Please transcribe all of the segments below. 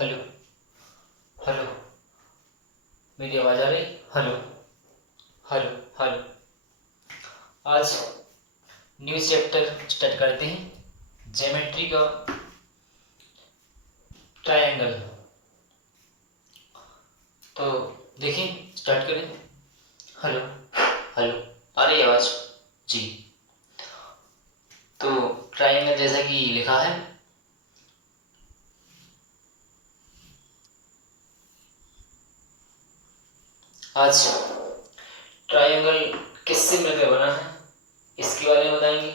Hello hello. मेरी आवाज़ आ रही? Hello hello hello. आज न्यू चैप्टर स्टार्ट करते हैं, ज्योमेट्री का ट्रायंगल। तो देखिए, स्टार्ट करें। हेलो हेलो, आ रही आवाज़? जी। तो ट्रायंगल जैसा कि लिखा है, आज ट्रायंगल किससे मिलकर बना है इसके बारे में बताएंगे,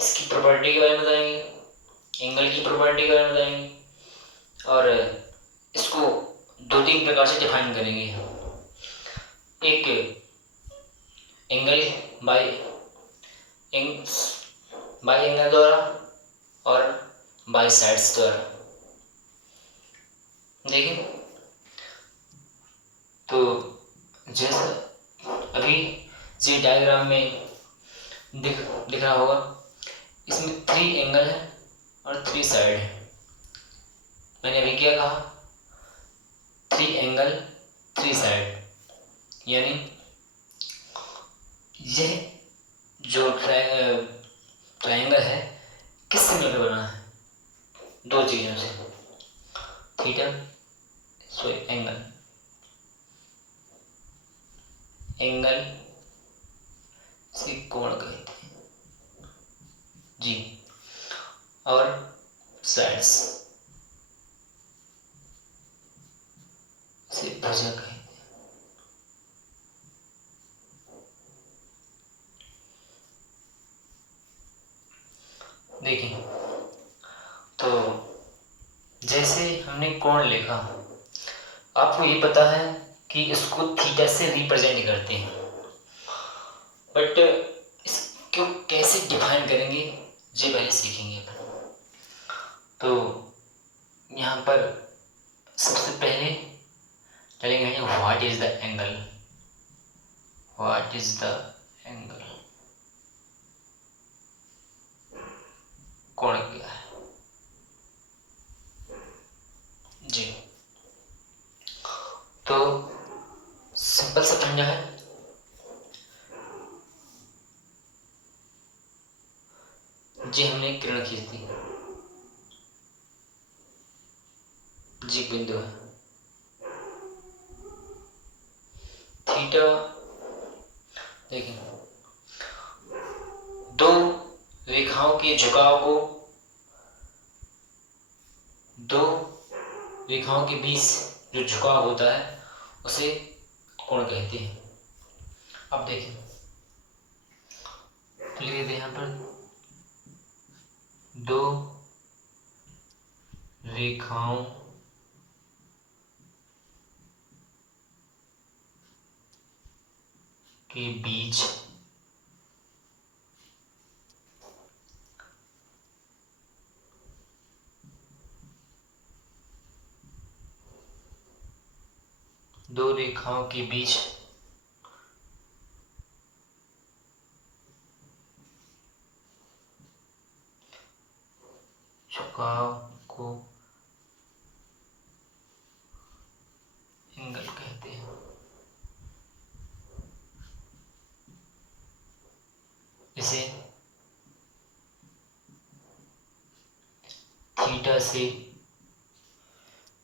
इसकी प्रॉपर्टी के बारे में बताएंगे, एंगल की प्रॉपर्टी के बारे में बताएंगे, और इसको दो तीन प्रकार से डिफाइन करेंगे। एक एंगल बाय बाय एंगल द्वारा और बाय साइड्स द्वारा। देखिए, तो जैसा अभी जी डायग्राम में दिख रहा होगा, इसमें 3 एंगल है और 3 साइड है। मैंने अभी क्या कहा? 3 एंगल 3 साइड, यानी यह जो ट्रायंगल है किससे मिलकर बना है? दो चीज़ों से, थीटा एंगल एंगल से कोण कहते हैं जी, और साइड्स से भुजा कहते हैं। देखिए, तो जैसे हमने कोण लिखा, आपको ये पता है कि इसको थीटा से रिप्रेजेंट करते हैं, बट इसको कैसे डिफाइन करेंगे ये पहले सीखेंगे अपन। तो यहाँ पर सबसे पहले चलेंगे what is the angle. What is the angle, कोण क्या है जी। तो सिंपल सा पंजा है, जी हमने किरण खींच दी, जी बिंदु है थीटा। देखिए, दो रेखाओं के झुकाव को, दो रेखाओं के बीच जो झुकाव होता है उसे कोण कहते हैं। अब देखिए, लिख देते हैं यहाँ पर, दो रेखाओं के बीच दो रेखाओं के बीच झुकाव को एंगल कहते हैं। इसे थीटा से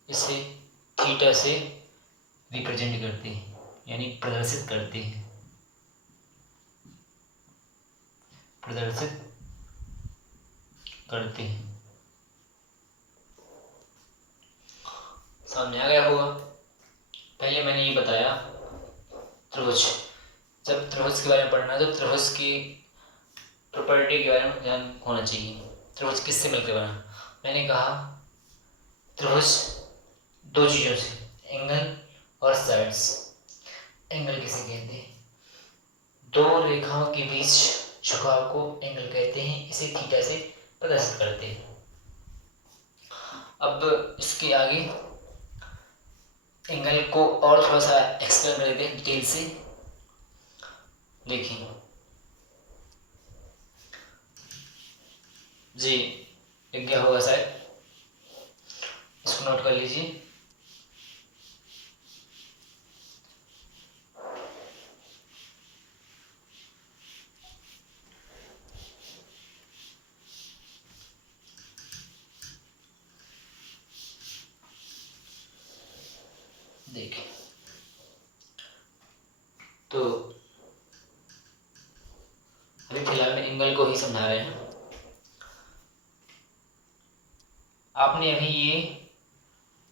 इसे थीटा से रिप्रेजेंट करते हैं, यानी प्रदर्शित करते हैं, प्रदर्शित करते हैं। सामने आ गया होगा। पहले मैंने ये बताया त्रिभुज, जब त्रिभुज के बारे में पढ़ना है तो त्रिभुज की प्रॉपर्टी के बारे में ध्यान होना चाहिए। त्रिभुज किससे मिलकर बना? मैंने कहा त्रिभुज दो चीज़ों से, एंगल और साइड्स। एंगल किसे कहते हैं? दो रेखाओं के बीच झुकाव को एंगल कहते हैं, इसे थीटा से प्रदर्शित करते हैं। अब इसके आगे एंगल को और थोड़ा सा एक्सप्लेन कर देते हैं डिटेल से। देखिए जी, लिख गया होगा शायद, इसको नोट कर लीजिए। देखिए, तो अभी फिलहाल में एंगल को ही समझा रहे हैं। आपने अभी ये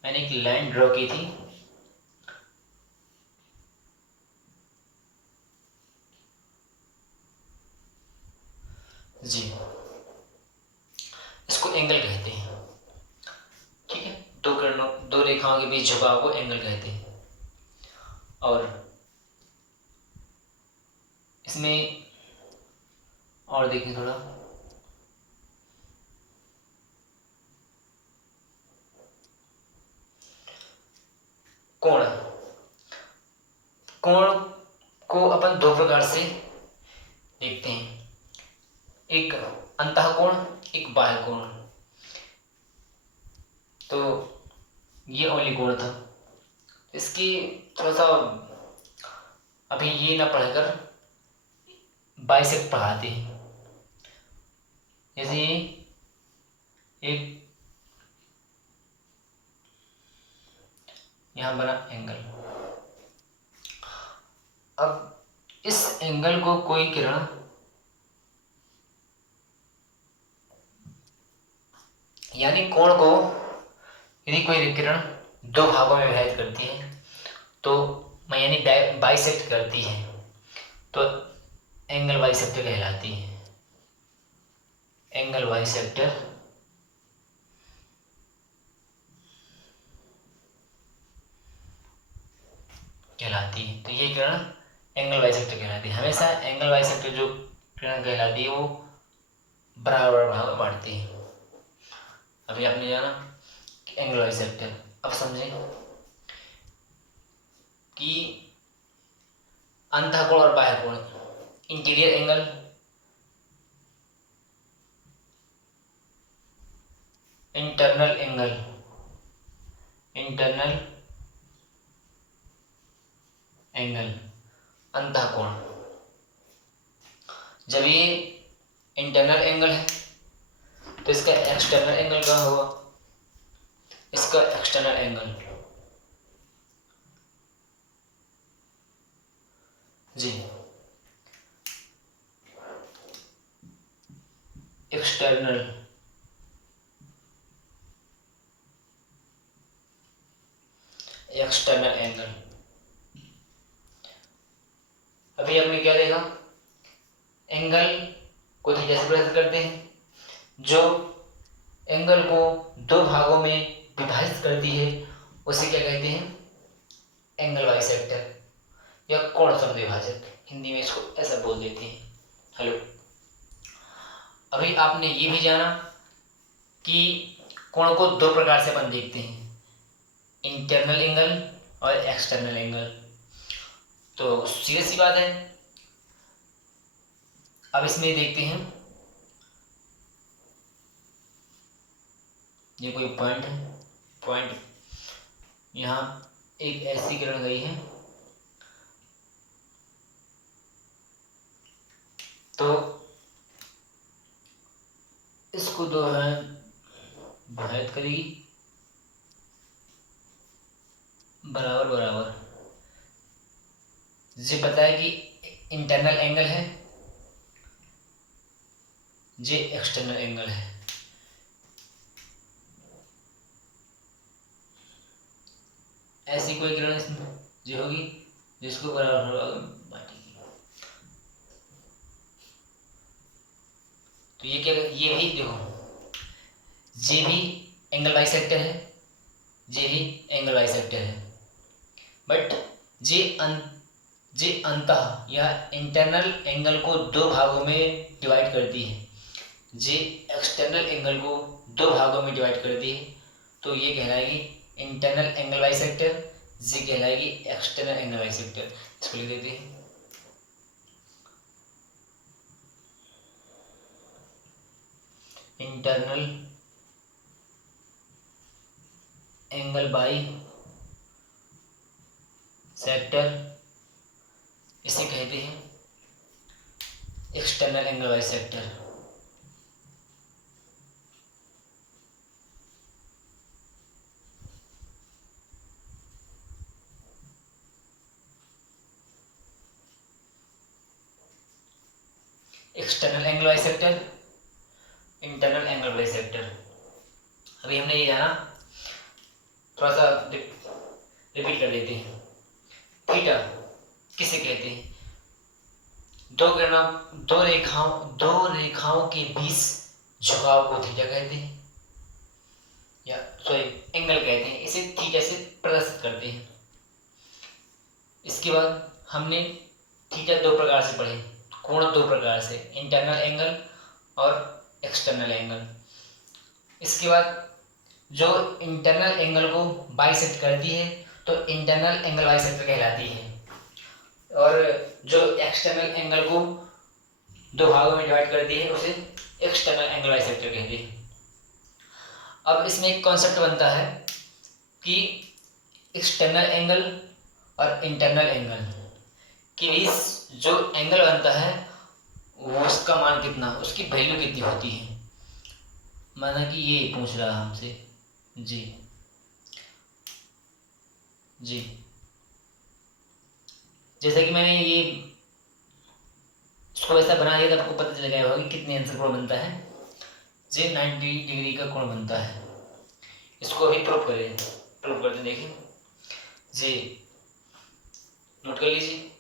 मैंने एक लाइन ड्रॉ की थी, जी, इसको एंगल कहते हैं। ठीक है, दो रेखाओं के बीच झुकाव को एंगल कहते हैं। और इसमें और देखिए थोड़ा, कोण। कोण को अपन दो प्रकार से देखते हैं, एक अंतःकोण, एक बाह्य कोण। तो ये ओनली कोण था। इसकी थोड़ा सा अभी ये ना पढ़कर बाइसेक्ट पढ़ाते हैं। जैसे एक यहाँ बना एंगल, अब इस एंगल को कोई किरण यानी कोण को यदि कोई किरण दो भागों में विभाजित करती है तो यानी बाइसेक्ट करती है तो एंगल बाइसेक्टर कहलाती है। एंगल बाइसेक्टर कहलाती है। तो ये किरण एंगल बाइसेक्टर कहलाती है। हमेशा एंगल बाइसेक्टर जो किरण कहलाती है वो बराबर भाग में बांटती है। अभी आपने जाना कि एंगल बाइसेक्टर। अब समझें कि अंतःकोण और बाह्य कोण, interior angle, internal angle, internal angle, अंतःकोण। जब ये इंटरनल एंगल है तो इसका एक्सटर्नल एंगल क्या होगा? इसका एक्सटर्नल एंगल, जी, एक्सटर्नल एक्सटर्नल एंगल। अभी हमने क्या देखा? एंगल को थीटा से प्रस्तुत करते हैं, जो एंगल को दो भागों में विभाजित करती है उसे क्या कहते हैं? एंगल बाइसेक्टर या कोण समद्विभाजक, हिंदी में इसको ऐसा बोल देते हैं। हेलो, अभी आपने ये भी जाना कि कोण को दो प्रकार से अपन देखते हैं, इंटरनल एंगल और एक्सटर्नल एंगल। तो सीधी सी बात है, अब इसमें देखते हैं, ये कोई पॉइंट है, पॉइंट यहाँ एक ऐसी किरण गई है तो इसको दो है विभाजित करेगी बराबर बराबर। ये पता है कि इंटरनल एंगल है, ये एक्सटर्नल एंगल है। ऐसी कोई किरण इसमें जो होगी जिसको बराबर बांटेगी। तो ये क्या, ये भी देखो, ये भी एंगल बाइसेक्टर है, ये भी एंगल बाइसेक्टर है, बट जे अंतः या इंटरनल एंगल को दो भागों में डिवाइड करती है, जे एक्सटर्नल एंगल को दो भागों में डिवाइड करती है, तो ये कहलाएगी इंटरनल एंगल बाइसेक्टर, जी कहलाएगी एक्सटर्नल एंगल बाइसेक्टर। इसको लिख देते हैं, इंटरनल एंगल बाई सेक्टर, इसे कहते हैं external angle by sector. External angle by sector, internal angle by sector. अभी हमने ये जाना, थोड़ा सा रिपीट कर देते हैं। थीटा किसे कहते हैं? दो रेखाओं के बीच झुकाव को थीटा कहते हैं, या सॉरी एंगल कहते हैं। इसे थीटा से प्रदर्शित करते हैं। इसके बाद हमने थीटा दो प्रकार से पढ़े, कोण दो प्रकार से, इंटरनल एंगल और एक्सटर्नल एंगल। इसके बाद जो इंटरनल एंगल को बाइसेक्ट करती है तो इंटरनल एंगल बाइसेक्टर कहलाती है, और जो एक्सटर्नल एंगल को दो भागों में डिवाइड करती है उसे एक्सटर्नल एंगल बाइसेक्टर कहते हैं। अब इसमें एक कॉन्सेप्ट बनता है कि एक्सटर्नल एंगल और इंटरनल एंगल के बीच जो एंगल बनता है वो उसका मान कितना, उसकी वैल्यू कितनी होती है। माना कि ये पूछ रहा है हमसे, जी जी, जैसा कि मैंने ये इसको ऐसा बना दिया तो आपको पता चल गया होगा कि कितने आंसर कोण बनता है। जी 90 डिग्री का कोण बनता है। इसको अभी प्रूफ करें, प्रूफ करते देखिए जी, नोट कर लीजिए।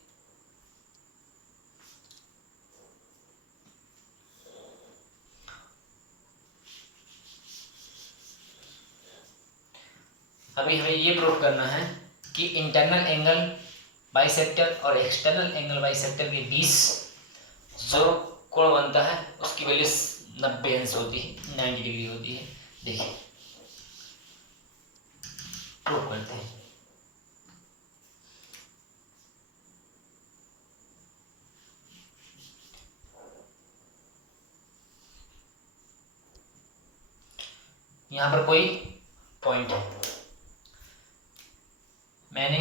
अभी हमें ये प्रूफ करना है कि इंटरनल एंगल बाइसेक्टर और एक्सटर्नल एंगल बाइसेक्टर के बीच जो कोण बनता है उसकी वैल्यू 90 अंश होती है, 90 डिग्री होती है। देखिए प्रूफ करते हैं। यहाँ पर कोई पॉइंट है, मैंने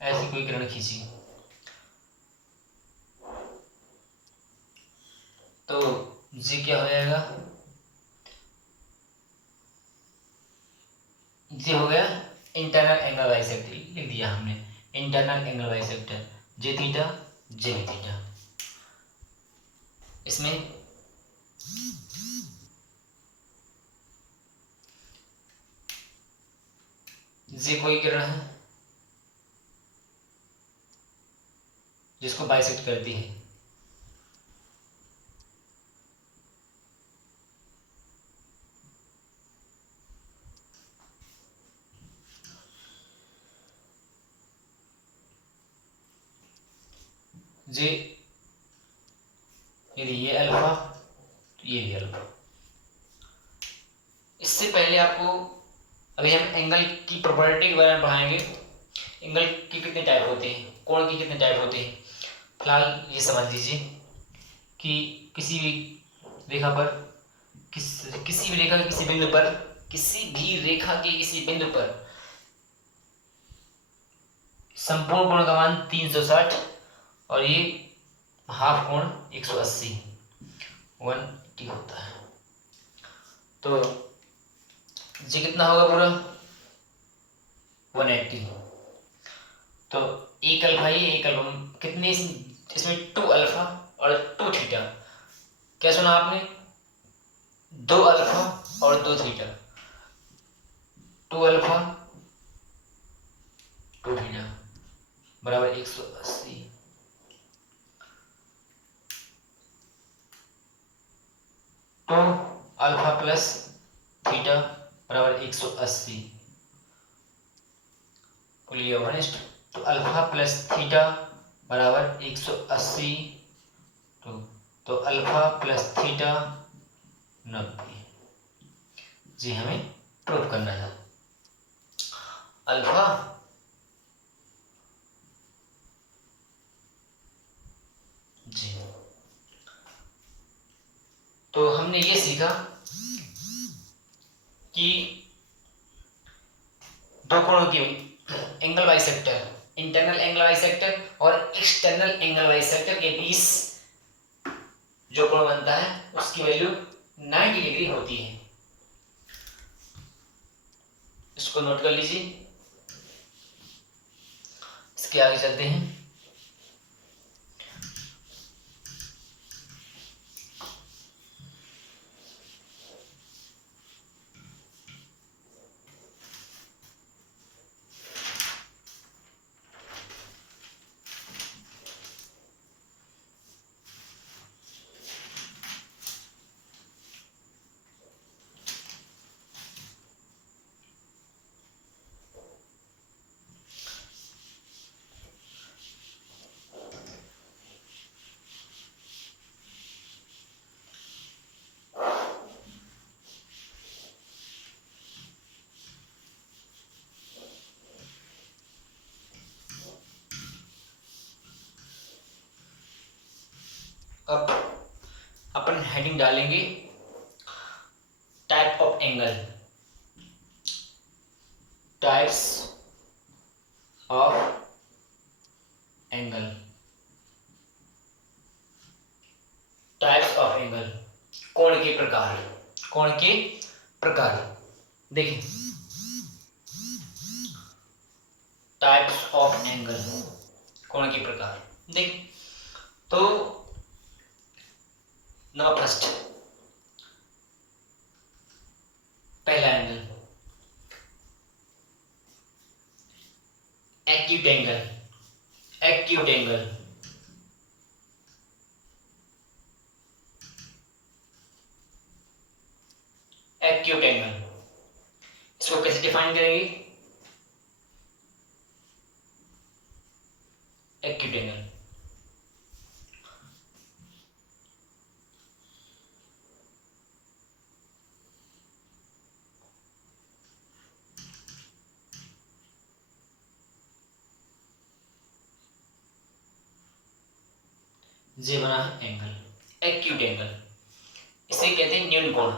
ऐसी कोई किरण खींची तो जी क्या हो जाएगा, जी हो गया इंटरनल एंगल बाइसेक्टर, लिख दिया हमने इंटरनल एंगल बाइसेक्टर, जे थीटा जे भी थीटा। इसमें जे कोई किरण है जिसको बाइसेक्ट करती है, जे यदि ये अल्फा तो ये भी अल्फा। इससे पहले आपको अभी हम एंगल की प्रॉपर्टी के बारे में पढ़ाएंगे। एंगल के कितने टाइप होते हैं, कोण के कितने टाइप होते हैं। फिलहाल ये समझ लीजिए कि किसी भी रेखा पर किसी भी रेखा के किसी बिंदु पर, किसी भी रेखा के किसी बिंदु पर संपूर्ण कोण का मान 360 और ये हाफ कोण 180 180 होता है। तो जी कितना होगा पूरा 180। तो एक अल्फा ये एक अल्फा कितने, इसमें 2 अल्फा और 2 थीटा। क्या सुना आपने, 2 अल्फा और 2 थीटा, 2 अल्फा 2 थीटा बराबर 180। तो अल्फा प्लस थीटा बराबर 180 पुलिया वनिष्ठ। तो अल्फा प्लस थीटा बराबर 180। तो अल्फा प्लस थीटा 90। जी हमें प्रूफ करना है अल्फा जी। तो हमने ये सीखा कि दो कोणों की angle bisector, internal angle bisector और एक्सटर्नल एंगल बाइसेक्टर के बीच जो कोण बनता है उसकी वैल्यू 90 डिग्री होती है। इसको नोट कर लीजिए। इसके आगे चलते हैं। अब अपन हेडिंग डालेंगे type of angle, types of angle, types of angle, कोण के प्रकार, कोण के प्रकार। देखिए टाइप्स ऑफ एंगल, कोण के प्रकार। देखिए तो नंबर फर्स्ट, पहला angle acute angle, acute angle, acute angle. इसको कैसे डिफाइन करेंगे? एक्यूट एंगल ये बना है एंगल, एक्यूट एंगल। इसे कहते हैं न्यून कोण,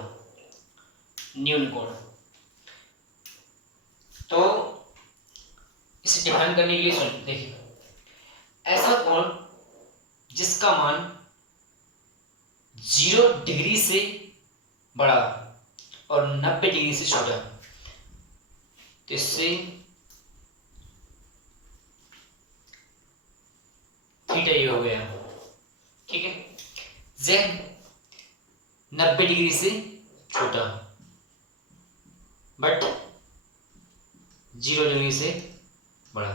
न्यून कोण। तो इसे डिफाइन करने के लिए सुन देखिए, ऐसा कोण जिसका मान 0 डिग्री से बड़ा और 90 डिग्री से छोटा, तो इससे थीटा ये हो गया, ठीक है। जेड 90 डिग्री से छोटा बट 0 डिग्री से बड़ा।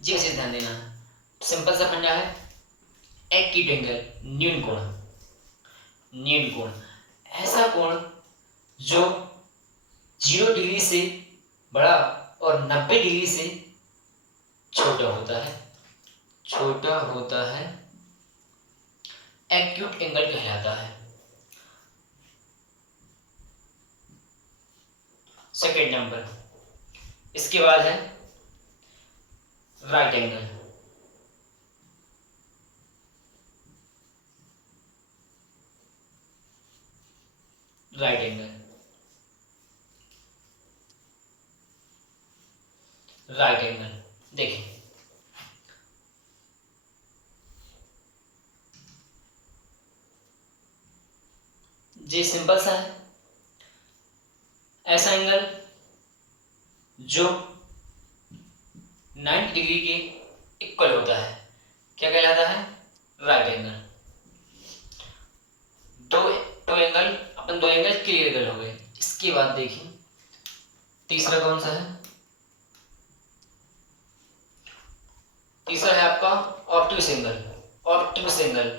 जी इसे ध्यान देना है। सिंपल सा फंडा है, एक्यूट एंगल न्यून कोण, न्यून कोण ऐसा कोण जो 0 डिग्री से बड़ा और 90 डिग्री से छोटा होता है, छोटा होता है, एक्यूट एंगल कहलाता है। सेकेंड नंबर, इसके बाद है right angle, right angle, right angle. देखिए ये सिंपल सा है, ऐसा एंगल जो 90 डिग्री के इक्वल होता है क्या कहलाता है? Right angle. दो एंगल, अपन दो एंगल क्लियर कर हो गए। इसके बाद देखिए तीसरा कौन सा है? तीसरा है आपका obtuse angle, obtuse angle.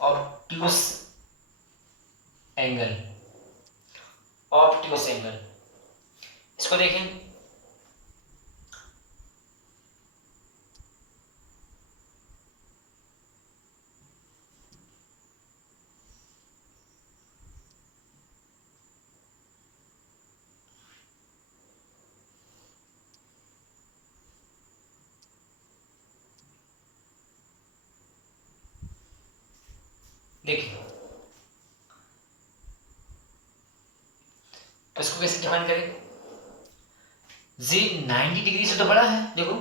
Obtuse angle, obtuse angle. इसको देखें, देखिए, तो इसको कैसे डिफाइन करें? जी 90 डिग्री से तो बड़ा है, देखो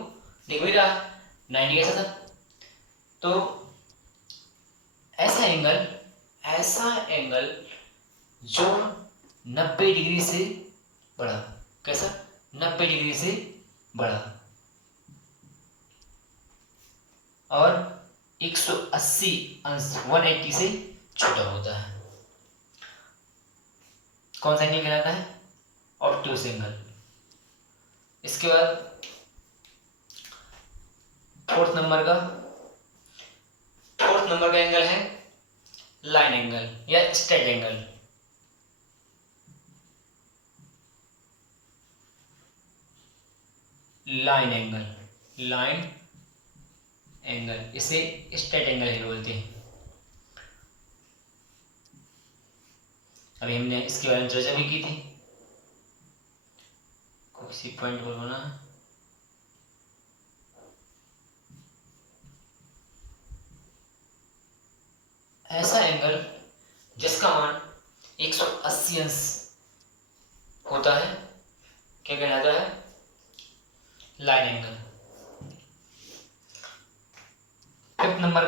दिख भी रहा है 90 कैसा था। तो ऐसा एंगल जो 90 डिग्री से बड़ा, कैसा 90 डिग्री से बड़ा और 180 अंश 180 से छोटा होता है, कौन सा एंगल कहलाता है? ऑब्टयूज एंगल। इसके बाद फोर्थ नंबर का एंगल है लाइन एंगल या स्ट्रेट एंगल। लाइन एंगल इसे स्ट्रेट एंगल ही बोलते हैं। अभी हमने इसके बारे में चर्चा भी की थी, किसी पॉइंट पर बना। ऐसा एंगल जिसका मान 180 अंश होता है क्या कहलाता है? Line angle. फिफ्थ नंबर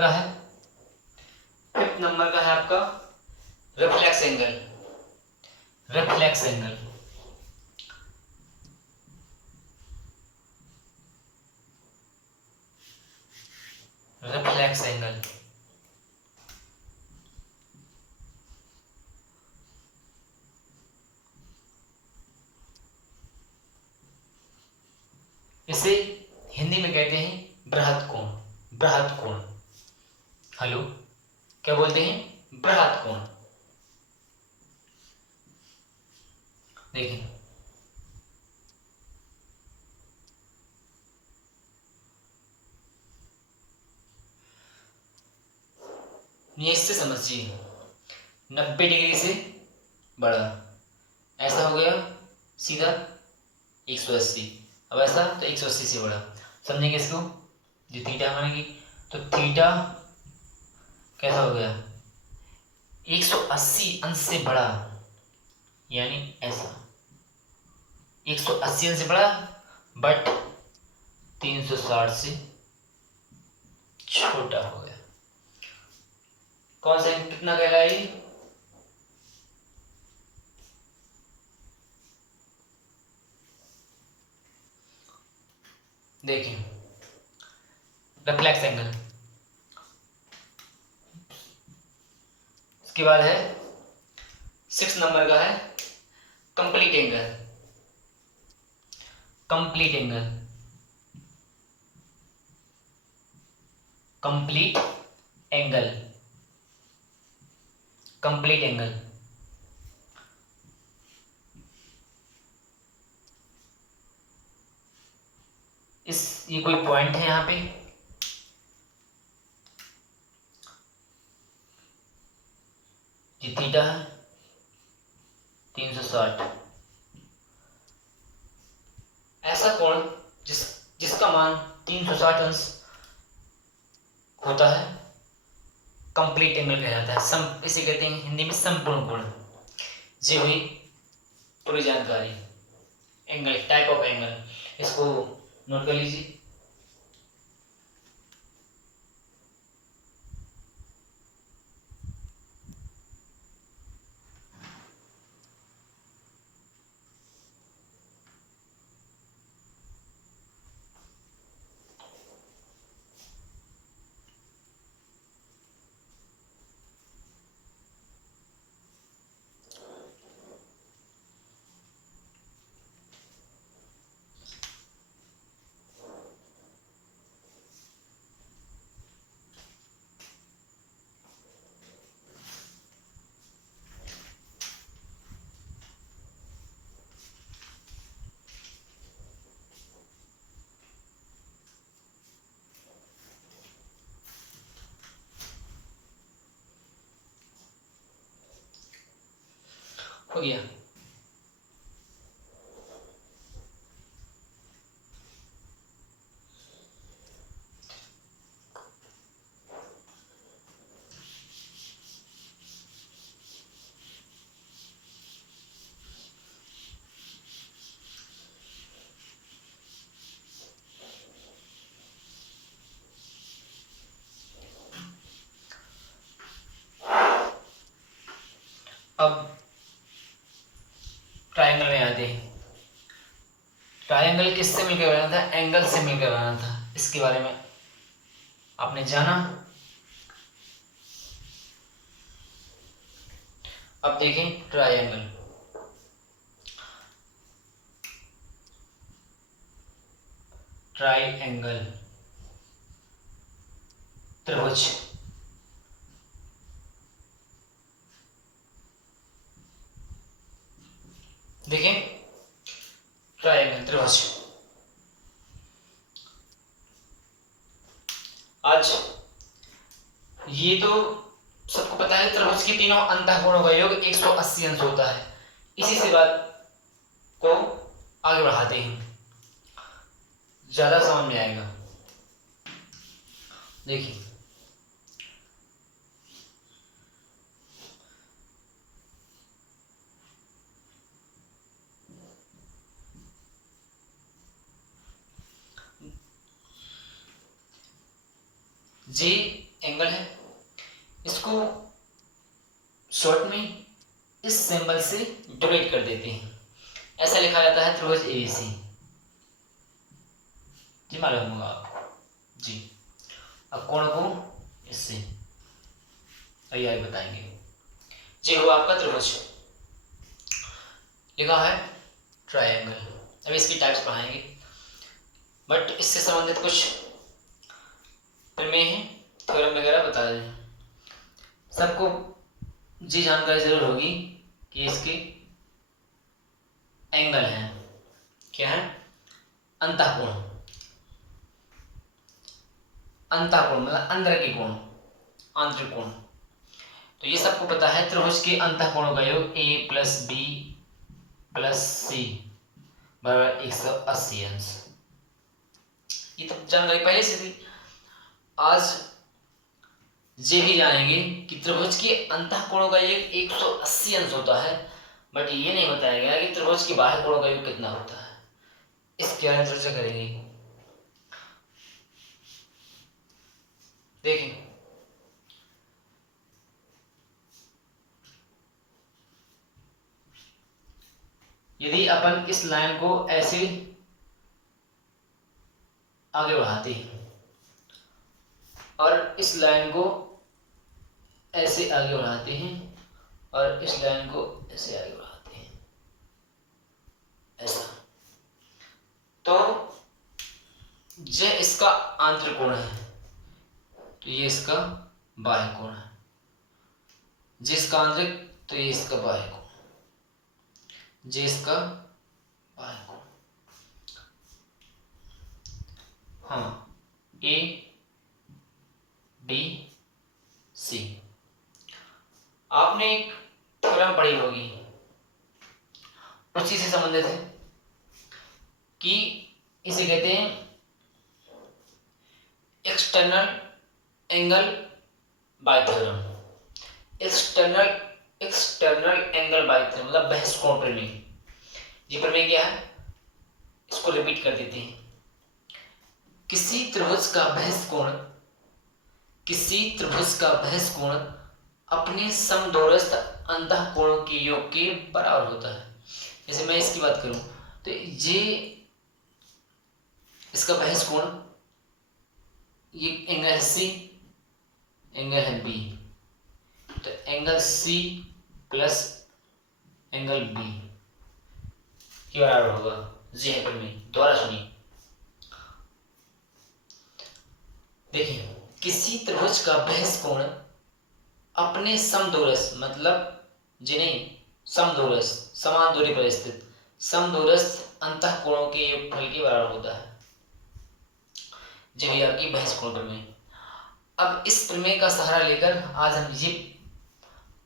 का है आपका रिफ्लेक्स एंगल। रिफ्लेक्स एंगल इसे हिंदी में कहते हैं बृहद कोण। हेलो, क्या बोलते हैं? बृहद कोण। देखिए, ये इससे समझिए 90 डिग्री से बड़ा, ऐसा हो गया सीधा 180, अब ऐसा तो 180 से बड़ा, समझेंगे इसको? जो थीटा मानेगी तो थीटा कैसा हो गया? 180 अंश से बड़ा, यानी ऐसा 180 अंश से बड़ा बट 360 से छोटा हो गया। कौन सा कितना कहलाएगी? देखिए, रिफ्लेक्स एंगल। इसके बाद है 6 नंबर का है कंप्लीट एंगल। कंप्लीट एंगल ये कोई पॉइंट है यहाँ पे, ये थीटा है 360। ऐसा कोण जिसका मान 360 अंश होता है कंप्लीट एंगल कहलाता है। इसे कहते हैं हिंदी में संपूर्ण कोण। ये हुई पूरी जानकारी एंगल, टाइप ऑफ एंगल, इसको नोट कर लीजिए। हो गया। अब ट्रायंगल में आते हैं। ट्रायंगल किससे मिलकर बना था? एंगल से मिलकर बना था। इसके बारे में आपने जाना। अब देखें ट्रायंगल। ट्रायंगल त्रिभुज। देखें ट्रायंगल त्रिभुज। आज ये तो सबको पता है, त्रिभुज के तीनों अंतःकोणों का योग 180 अंश होता है। इसी से बात को आगे बढ़ाते हैं, ज्यादा समझ में आएगा। देखिए जे एंगल है, इसको शॉर्ट में इस सिंबल से डिवाइड कर देते हैं। ऐसा लिखा जाता है त्रिभुज एबीसी। जी मालूम होगा आपको जी। अब कोण को इससे आइए बताएंगे। जी हुआ आपका त्रिभुज, लिखा है ट्रायंगल। अब इसकी टाइप्स पढ़ाएंगे, बट इससे संबंधित कुछ प्रमेय है, थ्योरम वगैरह बता दें। सबको जी जानकारी जरूर होगी कि इसके एंगल हैं, क्या है? अंतःकोण। अंतःकोण मतलब अंदर के कोण, आंतरिक कोण। तो ये सबको पता है, त्रिभुज के अंतःकोणों का योग a + b + c बराबर 180 अंश। ये तो जानकारी पहले से थी। आज ये भी जानेंगे कि त्रिभुज के अंतःकोणों का योग 180 अंश होता है, बट ये नहीं बताया गया कि त्रिभुज के बाह्य कोणों का योग कितना होता है। इसके बारे में चर्चा करेंगे। देखिए यदि अपन इस लाइन को ऐसे आगे बढ़ाते हैं और इस लाइन को ऐसे आगे बढ़ाते हैं और इस लाइन को ऐसे आगे बढ़ाते हैं, ऐसा, तो ये इसका आंतरिक कोण है, तो ये इसका बाह्य कोण है। जिसका आंतरिक, तो ये इसका बाह्य कोण, जे इसका बाह्य कोण। हाँ, ए बी सी। आपने एक थ्योरम पढ़ी होगी, उसी से संबंधित है कि इसे कहते हैं external angle by theorem. External angle by theorem मतलब बहस कोण प्रमेय। ये प्रमेय क्या है, इसको रिपीट कर देते हैं। किसी त्रिभुज का बहस कोण अपने समदूरस्थ अंतःकोणों के योग के बराबर होता है। जैसे मैं इसकी बात करूं तो ये इसका बहस कोण, ये एंगल है सी, एंगल है बी, तो angle C plus angle B के बराबर होगा। जी है प्रमेय, दोबारा सुनिए। देखिए किसी त्रिभुज का बहस कोण अपने समदूरस्थ मतलब जिन्हें समदूरस्थ समान दूरी पर स्थित समदूरस्थ अंतःकोणों के योगफल के बराबर होता है। जी आपकी बहस कोण प्रमेय। अब इस प्रमेय का सहारा लेकर आज हम ये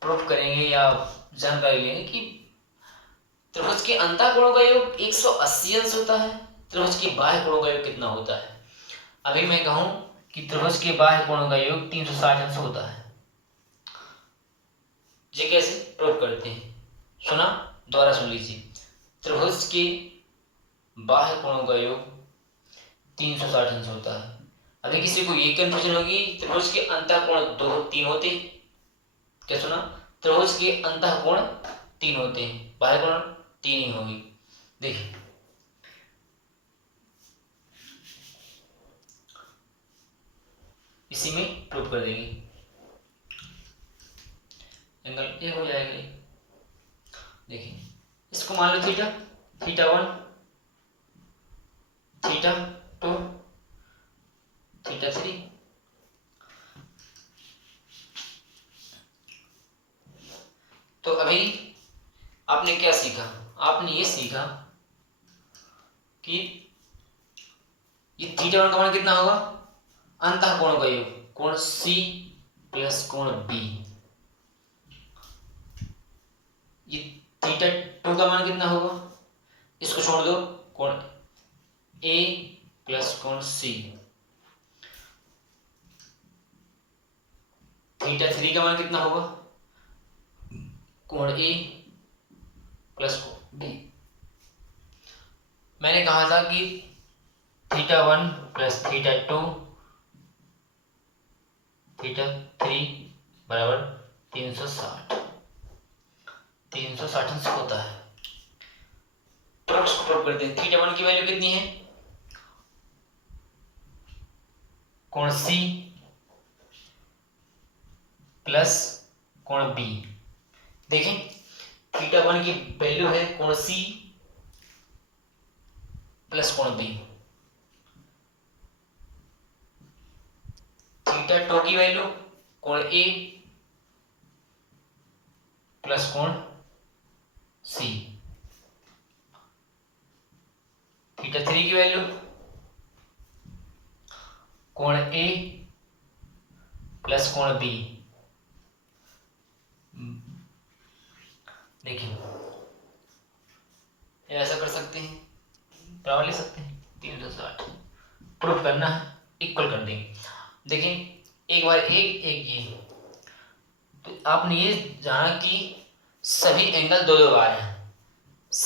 प्रूफ करेंगे या जानकारी लेंगे कि त्रिभुज के अंतःकोणों का योग 180 अंश होता है, त्रिभुज के बाह्य कोणों का योग कितना होता है। अभी मैं कहूं कि त्रिभुज के बाह्य कोणों का योग 360 अंश होता है। ये कैसे प्रूफ करते हैं, सुना? दोबारा सुन लीजिए। त्रिभुज के बाह्य कोणों का योग 360 अंश होता है। अभी किसी को ये कंफ्यूजन होगी त्रिभुज के अंतःकोण 2 3 होते, क्या सुना? त्रिभुज के अंतः कोण 3 होते हैं, बाह्य कोण 3 ही होगी। देखिए इसी में प्रूव कर देंगे, एंगल ए हो जाएगा ये। देखिए इसको मान लो थीटा, θ1, θ2, θ3। तो अभी आपने क्या सीखा? आपने ये सीखा कि ये θ1 का मान कितना होगा? अंतः कोण का योग, कोण C प्लस कोण B। ये θ2 का मान कितना होगा? इसको छोड़ दो, कोण A प्लस कोण C। θ3 का मान कितना होगा? कोण A प्लस कोण B। मैंने कहा था कि θ1 प्लस θ2 θ3 बराबर 360 अंश होता है। प्रूफ करते हैं। θ1 की वैल्यू कितनी है? कोण C प्लस कोण B। देखें θ1 की वैल्यू है कोण C प्लस कोण B। θ2 की वैल्यू कोण A प्लस कोण C। θ3 की वैल्यू कोण A प्लस कोण B। देखिए ऐसा कर सकते हैं, बराबर ले सकते हैं, 360 प्रूफ करना है, इक्वल कर देंगे। देखिए एक बार एक ये, तो आपने ये जाना कि सभी एंगल दो दो बार हैं, C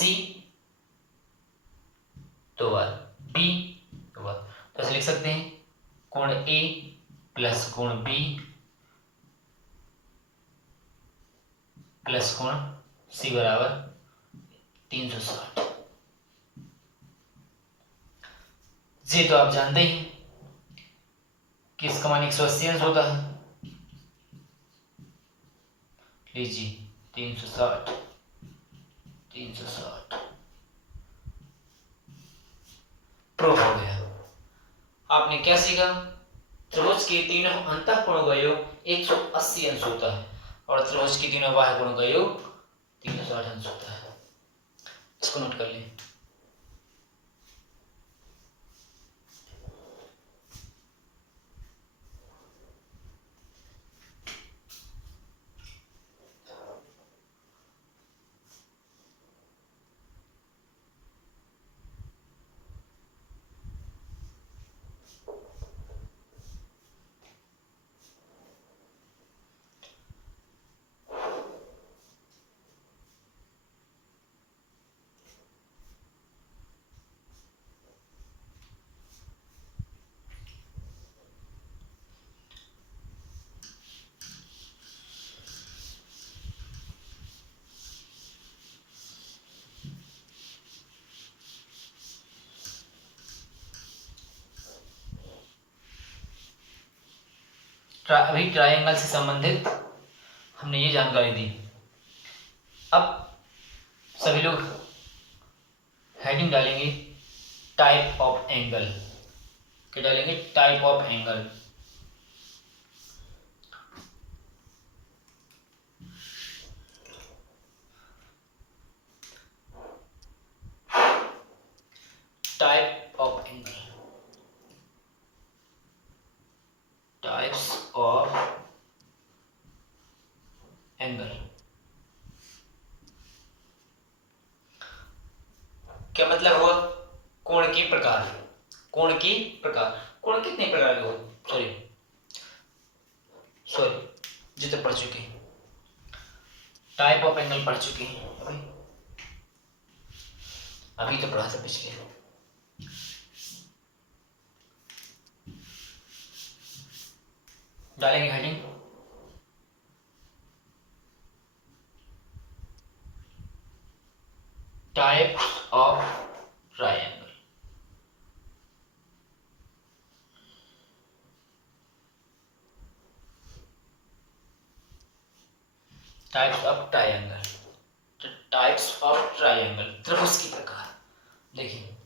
2 बार, B 2 बार। तो ऐसे लिख सकते हैं कोण A प्लस कोण B प्लस कोण C बराबर 360। ये तो आप जानते ही कि इसका मान 180 अंश होता है। लीजिए 360 प्रूफ हो गया। आपने क्या सीखा? त्रिभुज के तीनों अंतः कोणों का योग 180 अंश होता है और त्रिभुज के तीनों बाह्य कोणों का योग 360 अंश होता है। इसको नोट कर लें। अभी ट्रायंगल से संबंधित हमने ये जानकारी दी। अब सभी लोग हेडिंग डालेंगे टाइप ऑफ एंगल। क्या डालेंगे? Type of angle. Type of angle, types of angle. क्या मतलब हुआ? कोण के प्रकार। कोण के प्रकार, कोण कितने प्रकार के हो? सॉरी जितने पढ़ चुके हैं, टाइप ऑफ एंगल पढ़ चुके हैं। अभी तो पढ़ा था पिछले। डालेंगे heading types of triangle. Types of triangle, types of triangle, त्रिभुज की प्रकार। देखिए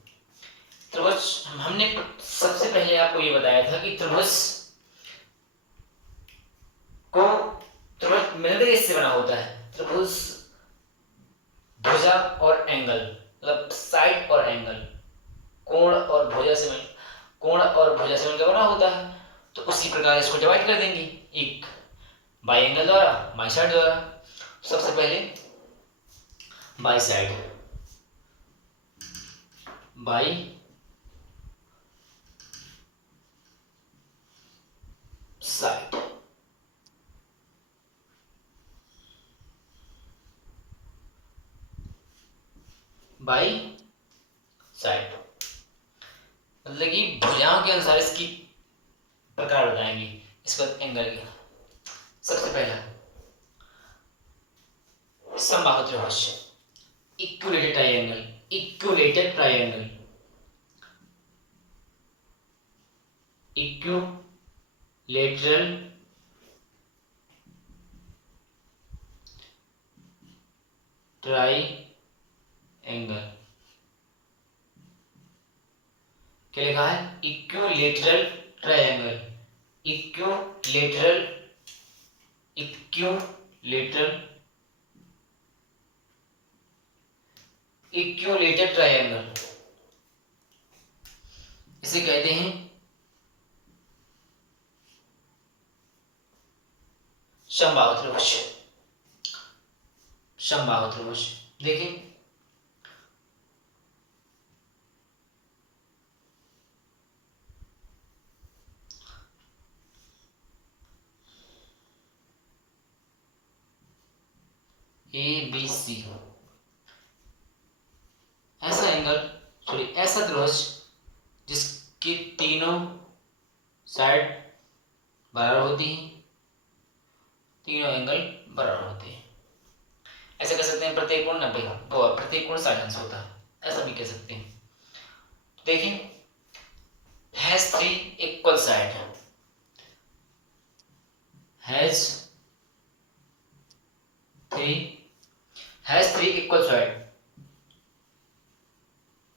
त्रिभुज, हमने सबसे पहले आपको ये बताया था कि त्रिभुज को, त्रिभुज मिलकर इससे बना होता है। त्रिभुज भुजा और एंगल, मतलब साइड और एंगल, कोण और भुजा से मिल, कोण और भुजा से मिलकर बना होता है। तो उसी प्रकार इसको डिवाइड कर देंगे एक बाई एंगल द्वारा, बाई साइड द्वारा। सबसे पहले by side, by side, by side, मतलब कि भुजाओं के अनुसार इसकी प्रकार बताएंगे। इसके बाद एंगल के, सबसे पहला समबाहु त्रिभुज, equilateral triangle, equilateral triangle, equilateral triangle. क्या लिखा है? Equilateral triangle, equilateral, equilateral, equilateral triangle. इसे कहते हैं समबाहु त्रिभुज, समबाहु त्रिभुज। देखिए ABC, ऐसा एंगल, सॉरी ऐसा त्रिभुज जिसकी तीनों साइड बराबर होती हैं, तीनों एंगल बराबर होते हैं। ऐसे कह सकते हैं प्रत्येक कोण 90, प्रत्येक कोण 60 अंश होता है, ऐसा भी कह सकते हैं। देखिए has 3 equal side, has 3 equal side,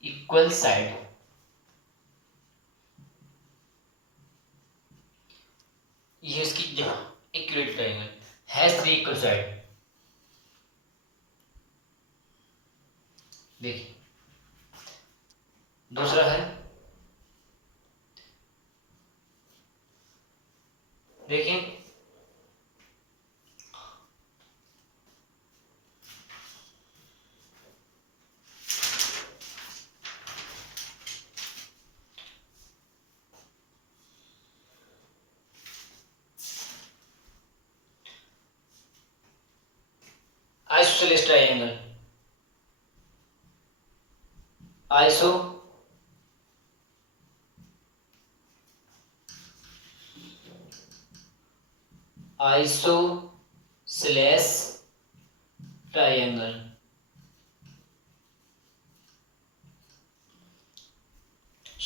equal side, ये इसकी equilateral triangle, has 3 equal side. देखिए दूसरा है, देखिए isosceles triangle, iso isosceles triangle,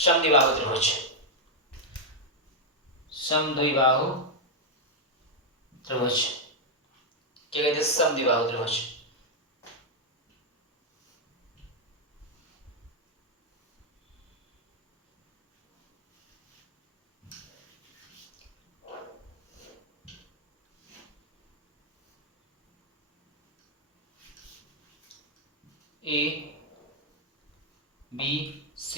समद्विबाहु त्रिभुज, समद्विबाहु त्रिभुज। क्या कहते हैं? समद्विबाहु त्रिभुज। ABC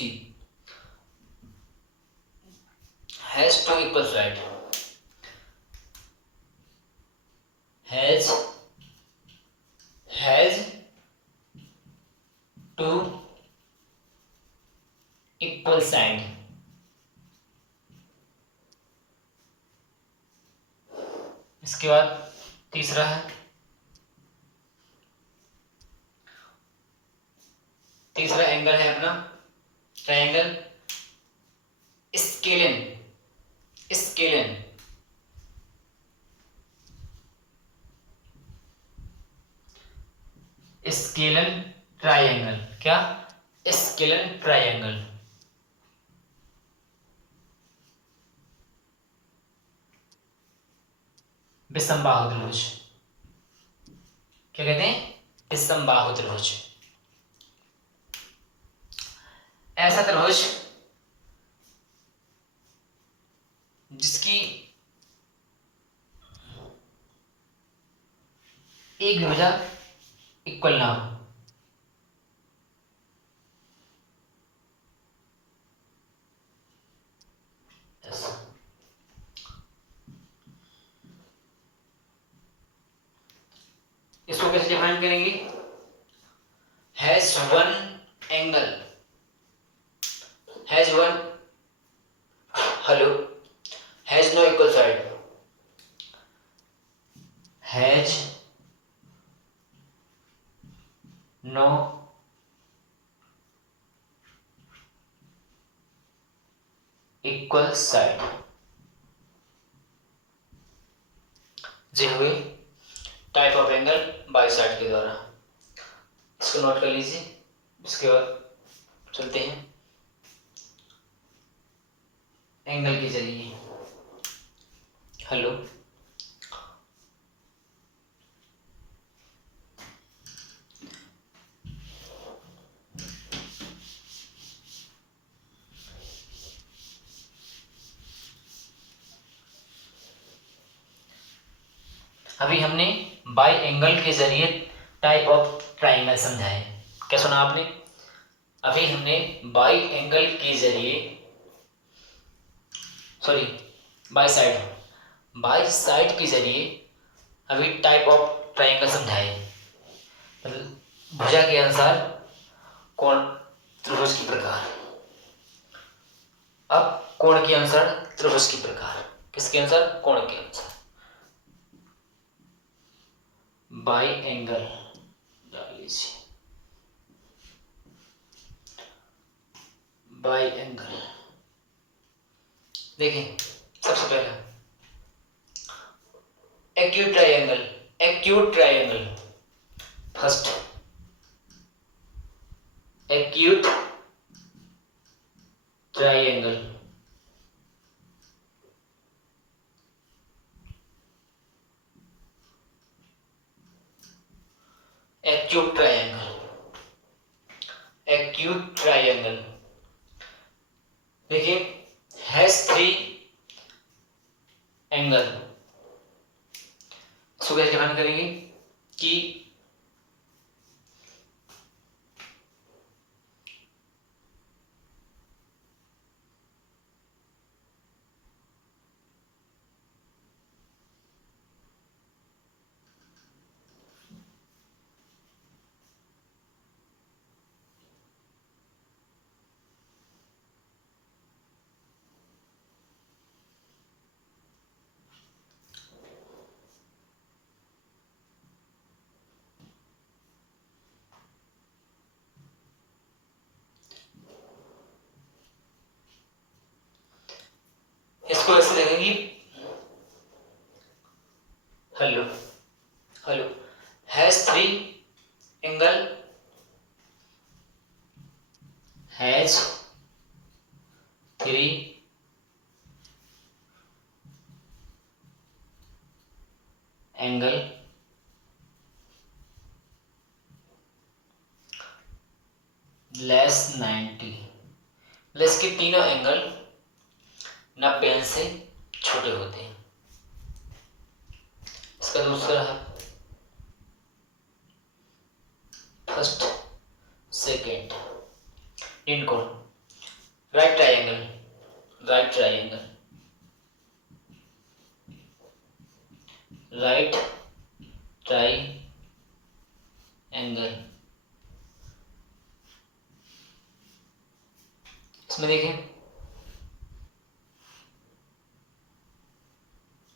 has 2 equal side, has 2 equal side। इसके बाद तीसरा है, तीसरा एंगल है अपना triangle scalene, scalene, scalene triangle, क्या? Scalene triangle. विषमबाहु त्रिभुज, क्या कहते हैं? विषमबाहु त्रिभुज। ऐसा त्रिभुज जिसकी एक भुजा इक्वल ना हो। इसको कैसे डिफाइन करेंगे? Has one angle, has one, hello, has no equal side, has no equal side. जी हुए type of angle by side के द्वारा। इसको नोट कर लीजिए। इसके बाद चलते हैं एंगल के जरिए। हेलो, अभी हमने बाई एंगल के जरिए टाइप ऑफ ट्राइंगल समझा है। क्या सुना आपने? अभी हमने बाई एंगल के जरिए, सॉरी बाई साइड के जरिए अभी टाइप ऑफ ट्राइंगल समझाए। भुजा के अनुसार कोण त्रिभुज की प्रकार। अब कोण के अनुसार त्रिभुज की प्रकार। किसके अनुसार? कोण के अनुसार। बाई एंगल डाल लीजिए, बाई एंगल। देखें, सबसे पहला acute triangle, acute triangle. First acute triangle, acute triangle, acute triangle. देखिए, हैज थ्री एंगल। इसको कैसे डिफाइन करेंगे कि इसको ऐसे देखेंगे, hello hello, has three angle, has three angle less 90। Less के तीनों एंगल 90 अंश से छोटे होते हैं। इसका दूसरा है फर्स्ट सेकेंड इन कोण। Right triangle, right triangle, right try angle. इसमें देखें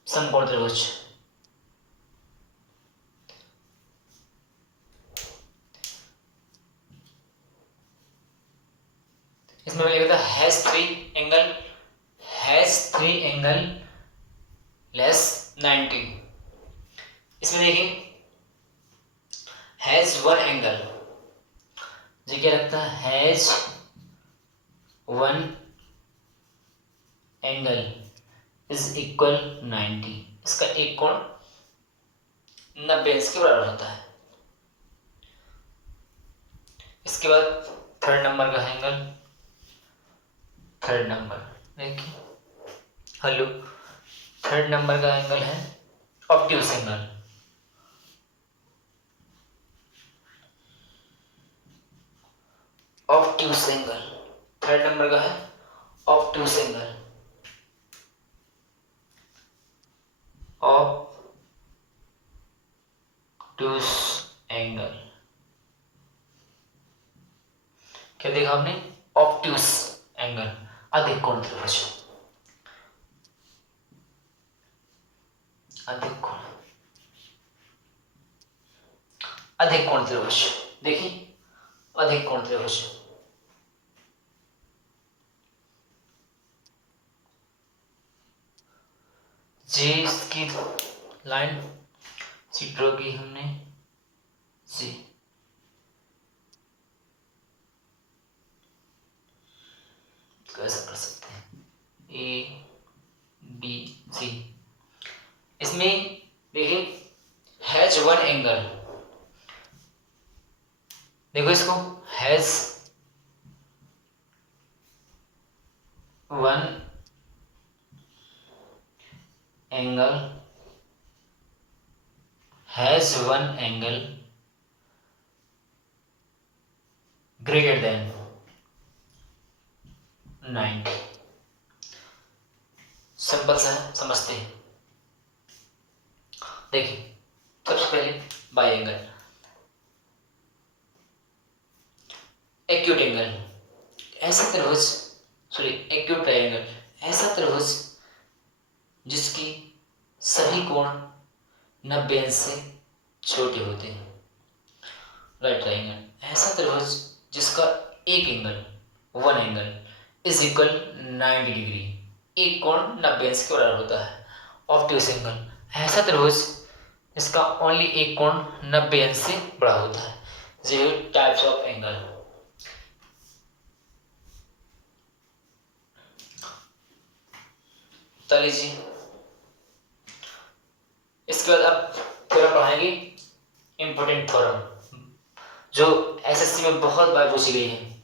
समकोण त्रिभुज। इसमें मैं लिखा था has three angle, has three angle less 90। इसमें देखिए हैज वन एंगल, जो क्या रखता है, has one angle is equal 90, इसका एक कोण 90 अंश के बराबर होता है। इसके बाद थर्ड नंबर का एंगल, थर्ड नंबर देखिए, हेलो, थर्ड नंबर का एंगल है obtuse angle. Obtuse angle third number का है ऑब्ट्यूस एंगल। ऑब्ट्यूस एंगल क्या देखा आपने, ऑब्ट्यूस एंगल, अधिक कोण त्रिभुज, अधिक कोण, अधिक कोण त्रिभुज, देखिए अधिक कोण त्रिभुज। जे की लाइन सी ड्रॉ की हमने, जी कैसा कर सकते हैं, ए बी सी, इसमें देखिए हैज वन एंगल, देखो इसको, has one angle, has one angle greater than 90। Simple सा है, समझते हैं। देखिए सबसे पहले बाई एंगल, एक्यूट एंगल, ऐसा त्रिभुज, सॉरी एक्यूट ट्रायंगल, ऐसा त्रिभुज जिसकी सभी कोण 90 अंश से छोटे होते हैं। राइट ट्रायंगल, ऐसा त्रिभुज जिसका एक angle, one angle is equal 90 degree, एक कोण 90 अंश के बराबर होता है। ऑब्ट्यूस एंगल, ऐसा त्रिभुज इसका ओनली एक कोण 90 अंश से बड़ा होता है। ये टाइप्स ऑफ एंगल। चलिए जी, इसके बाद अब थ्योरम पढ़ाएंगे, इंपॉर्टेंट थ्योरम जो एसएससी में बहुत बार पूछी गई है।